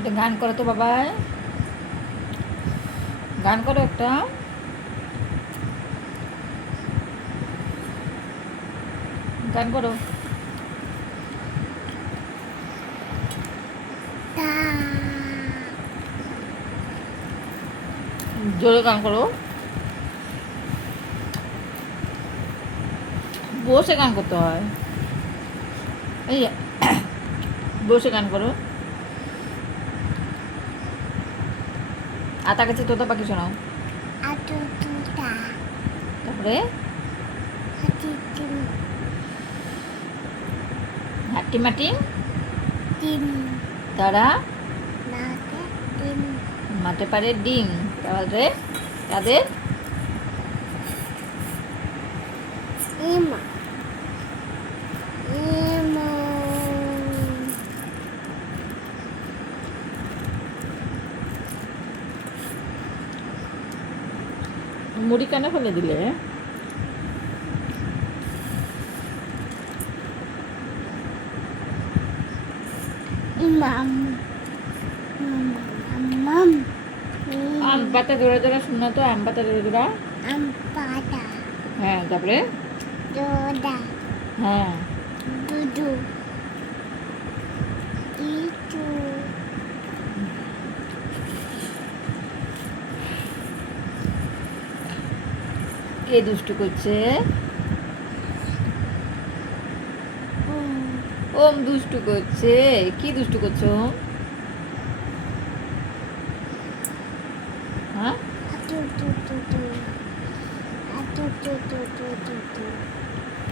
একটা গান করো তো বাবাই, গান করো একটা, গান করো। জোরে গান করো, বসে গান করতে হয়। এই বসে গান করো। আতা কাছে তোতা পাখি শোনাও। তারপরে হাট্টি মাটি তারা মাঠে পারে ডিম, তাহলে তাদের মুড়ি কানে ফেলে দিলে। আম পাতা জোড়া জোড়া শোনা তো, আম পাতা জোড়া জোড়া। হ্যাঁ, তারপরে হ্যাঁ কে দুষ্টু করছে? ওম দুষ্টু করছে। কি দুষ্টু করছো? হ্যাঁ,